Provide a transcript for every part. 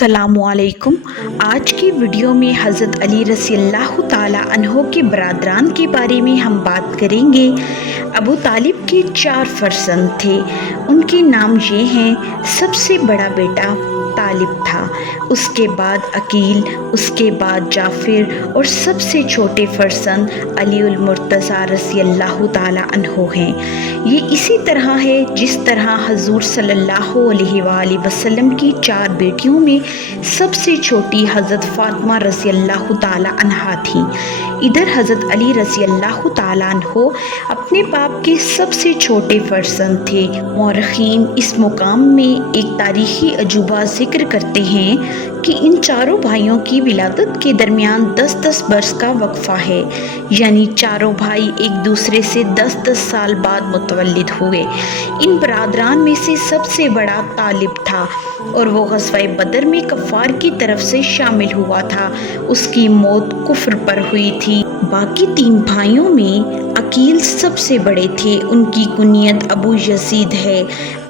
अस्सलामुअलैकुम। आज की वीडियो में हज़रत अली रज़ी अल्लाह ताला अन्हो के बरादरान के बारे में हम बात करेंगे। अबू तालिब के 4 फर्जंद थे। उनके नाम ये हैं। सबसे बड़ा बेटा तालिब था, उसके बाद अकील, उसके बाद जाफ़िर और सबसे छोटे फर्जंद अली उल मुर्तज़ा रज़ी अल्लाह ताला अन्हो हैं। ये इसी तरह है जिस तरह हज़ूर सल्लल्लाहु अलैहि वसल्लम की 4 बेटियों में सबसे छोटी हज़रत फ़ातिमा रज़ी अल्लाह ताला अन्हा थी। इधर हज़रत अली रज़ी अल्लाह ताला अन्हो अपने बाप के सबसे छोटे फर्जंद थे। मौरख़ीन इस मुकाम में एक तारीख़ी अजूबा ज़िक्र करते हैं कि इन चारों भाइयों की विलादत के दरमियान 10-10 बरस का वक्फ़ा है, यानी चारों भाई एक दूसरे से 10-10 साल बाद मुतवल्लिद हुए। इन बरादरान में से सबसे बड़ा तालिब था और वो ग़ज़वा बदर में कफ़ार की तरफ से शामिल हुआ था। उसकी मौत कुफ्र पर हुई थी। बाकी 3 भाइयों में अकील सबसे बड़े थे। उनकी कुनियत अबू यज़ीद है।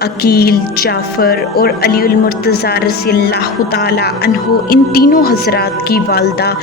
अकील, जाफ़र और अली उल मुर्तज़ा रज़ी अल्लाह ताला अन्हो इन तीनों हज़रात की वालदा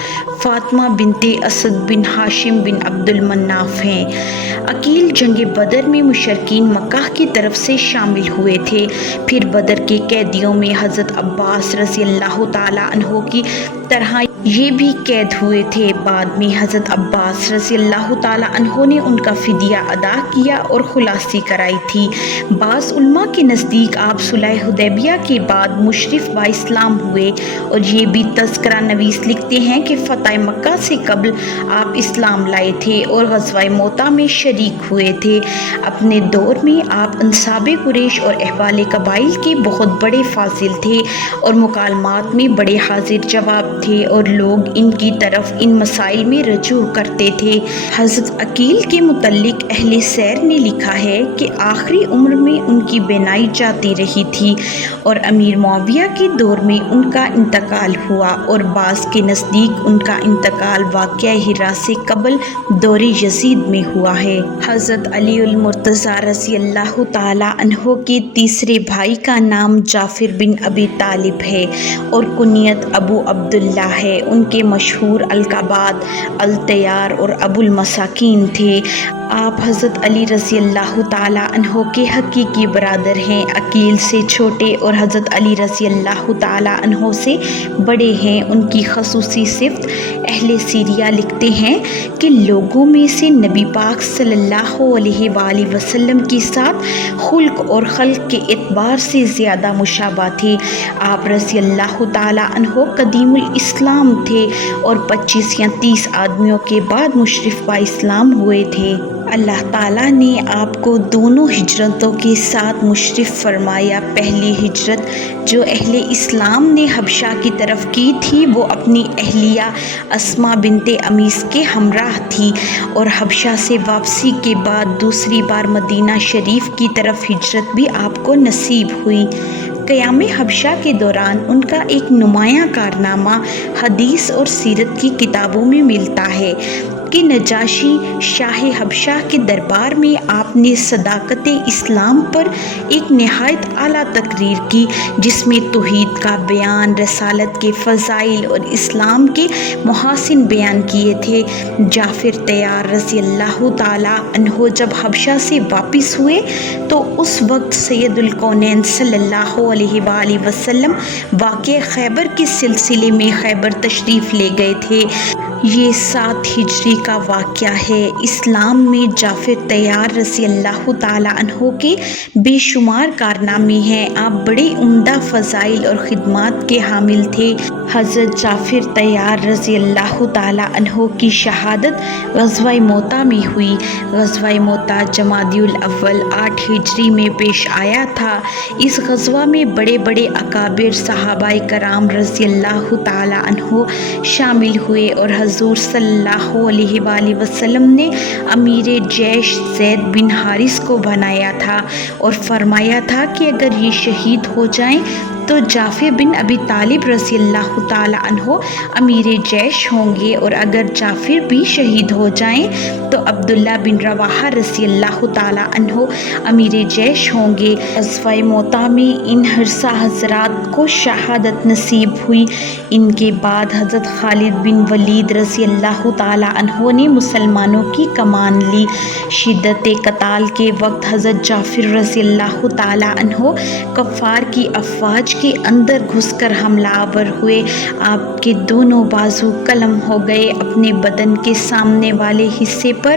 फ़ातिमा बिनते असद बिन हाशिम बिन अब्दुल मन्नाफ़ हैं। अकील जंग बदर में मुशरिकीन मक्का की तरफ से शामिल हुए थे। फिर बदर के कैदियों में हज़रत अब्बास रज़ी अल्लाह ताला अन्हो की तरह ये भी कैद हुए थे। बाद में हज़रत अब्बास रज़ी अल्लाह ताला अन्हो ने उनका फ़िदिया अदा किया और खुलासी कराई थी। बाज़ उलमा के नज़दीक आप सुलह हुदैबिया के बाद मुशरिफ व इस्लाम हुए और ये भी तज़किरा नवीस लिखते हैं कि फ़तह मक्का से कबल आप इस्लाम लाए थे और ग़ज़वा मोता में शरीक हुए थे। अपने दौर में आप अंसाबे कुरैश और अहवाले कबाइल के बहुत बड़े फाजिल थे और मुकालमात में बड़े हाजिर जवाब थे और लोग इनकी तरफ इन मसाइल में रजू करते थे। हज़रत अकील के मुतल्लिक अहले सैर ने लिखा है कि आखिरी उम्र में उनकी बेनाई जाती रही थी और अमीर मुआविया के दौर में उनका इंतकाल हुआ और बाज़ के नज़दीक उनका इंतकाल वाक़या हिरा से कबल दौर यज़ीद में हुआ है। हज़रत अली उल मुर्तज़ा रज़ी अल्लाह ताला अन्हो के तीसरे भाई का नाम जाफ़िर बिन अबी तालिब है और कुनियत अबू अब्दुल्ला है। उनके मशहूर अलक़ाबात अल तैयार और अबुल मसाकीन थे। आप हज़रत अली रज़ी अल्लाह ताला अन्हो के हकीकी बरादर हैं। अकील से छोटे और हज़रत अली रज़ी अल्लाह ताला अन्हो से बड़े हैं। उनकी ख़ुसूसी सिफ़त अहले सीरिया लिखते हैं कि लोगों में से नबी पाक सल्लल्लाहु अलैहि वसल्लम के साथ खुल्क और खल्क के एतबार से ज़्यादा मुशाबा थे। आप रज़ी अल्लाह ताला अन्हो कदीमुल इस्लाम थे और 25 या 30 आदमियों के बाद मुशरिफ व इस्लाम हुए थे। अल्लाह ताला ने आपको दोनों हिजरतों के साथ मुशरिफ फरमाया। पहली हिजरत जो अहले इस्लाम ने हबशा की तरफ की थी वो अपनी अहलिया अस्मा बिनते अमीस के हमराह थी और हबशा से वापसी के बाद दूसरी बार मदीना शरीफ की तरफ हिजरत भी आपको नसीब हुई। क़याम हबशा के दौरान उनका एक नुमायाँ कारनामा हदीस और सीरत की किताबों में मिलता है कि नजाशी शाह हबशा के दरबार में आपने सदाकत इस्लाम पर एक नहायत आला तकरीर की जिसमें तौहीद का बयान, रसालत के फ़ज़ाइल और इस्लाम के मुहासिन बयान किए थे। जाफ़िर तैयार रज़ी अल्लाह ताला अन्हो जब हबशा से वापस हुए तो उस वक्त सैयदुल कौनैन सल्लल्लाहु अलैहि वसल्लम वाक़या खैबर के सिलसिले में खैबर तशरीफ़ ले गए थे। ये 7 हिजरी का वाक़या है। इस्लाम में जाफ़िर तैयार रज़ी अल्लाह ताला अन्हो के बेशुमार कारनामे हैं। आप बड़े उम्दा फ़ज़ाइल और ख़िदमात के हामिल थे। हज़रत जाफ़िर तैयार रज़ी अल्लाह ताला अन्हो की शहादत ग़ज़वा मोता में हुई। ग़ज़वा मोता जमादियुल अव्वल 8 हिजरी में पेश आया था। इस ग़ज़वा में बड़े बड़े अकाबिर सहाबाए कराम रज़ी अल्लाह ताला अन्हो शामिल हुए और हज़ूर सल्लल्लाहु अलैहि वसल्लम ने अमीर जैश ज़ैद बिन हारिस को बनाया था और फरमाया था कि अगर ये शहीद हो जाएं تو جعفر بن ابی طالب رضی اللہ تعالیٰ عنہ امیر جیش ہوں گے، اور اگر جعفر بھی شہید ہو جائیں تو عبداللہ بن رواحہ رضی اللہ تعالیٰ عنہ امیر جیش ہوں گے۔ غزوہ موطا میں ان حرسہ حضرات کو شہادت نصیب ہوئی۔ ان کے بعد حضرت خالد بن ولید رضی اللہ تعالیٰ عنہ نے مسلمانوں کی کمان لی۔ شدت قتال کے وقت حضرت جعفر رضی اللہ تعالیٰ عنہ کفار کی افواج کے اندر گھس کر حملہ آور ہوئے۔ آپ کے دونوں بازو قلم ہو گئے۔ اپنے بدن کے سامنے والے حصے پر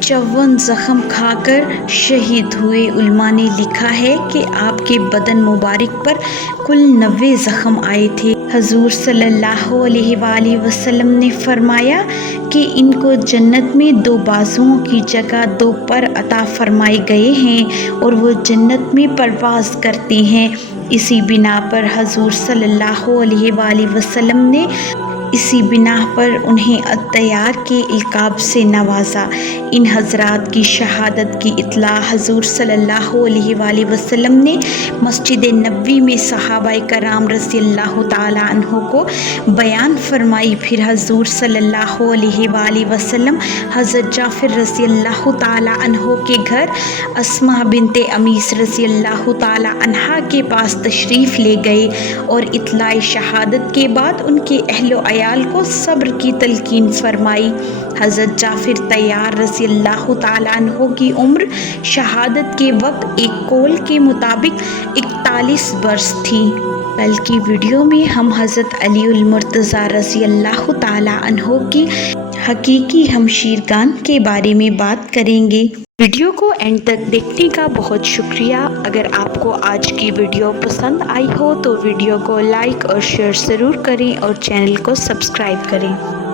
54 زخم کھا کر شہید ہوئے۔ علماء نے لکھا ہے کہ آپ کے بدن مبارک پر کل 90 زخم آئے تھے۔ حضور صلی اللہ علیہ وآلہ وسلم نے فرمایا کہ ان کو جنت میں 2 بازوؤں کی جگہ 2 پر عطا فرمائے گئے ہیں اور وہ جنت میں پرواز کرتے ہیں۔ اسی بنا پر حضور صلی اللہ علیہ وآلہ وسلم نے انہیں الطیار کے القاب سے نوازا۔ ان حضرات کی شہادت کی اطلاع حضور صلی اللہ علیہ وآلہ وسلم نے مسجد نبوی میں صحابہ کرام رضی اللہ تعالیٰ عنہ کو بیان فرمائی۔ پھر حضور صلی اللہ علیہ وآلہ وسلم حضرت جعفر رضی اللہ تعالیٰ عنہ کے گھر اسماء بنت امیس رضی اللہ تعالیٰ عنہا کے پاس تشریف لے گئے اور اطلاع شہادت کے بعد ان کے اہل و عیال کو صبر کی تلقین فرمائی۔ حضرت جعفر طیار رضی اللہ تعالیٰ عنہ کی عمر شہادت کے وقت ایک قول کے مطابق 41 برس تھی۔ کل کی ویڈیو میں ہم حضرت علی المرتضیٰ رضی اللہ تعالیٰ عنہ کی حقیقی ہمشیرگان کے بارے میں بات کریں گے۔ ویڈیو کو اینڈ تک دیکھنے کا بہت شکریہ۔ اگر آپ کو آج کی ویڈیو پسند آئی ہو تو ویڈیو کو لائک اور شیئر ضرور کریں اور چینل کو سبسکرائب کریں۔